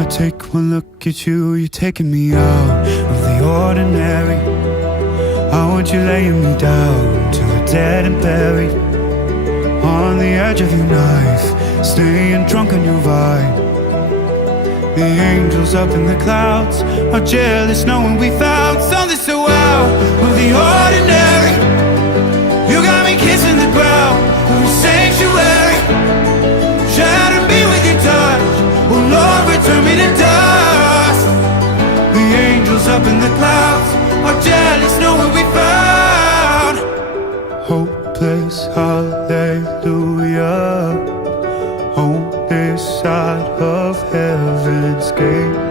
I take one look at you, you're taking me out of the ordinary. I want you laying me down to a dead and buried, on the edge of your knife, staying drunk on your vine. The angels up in the clouds are jealous knowing we found something so out of the ordinary. You got me kissing the ground of a sanctuary, shatter me with your touch, oh Lord, return me to dust. The angels up in the clouds are jealous knowing we found hopeless hallelujah on this side of heaven's gate.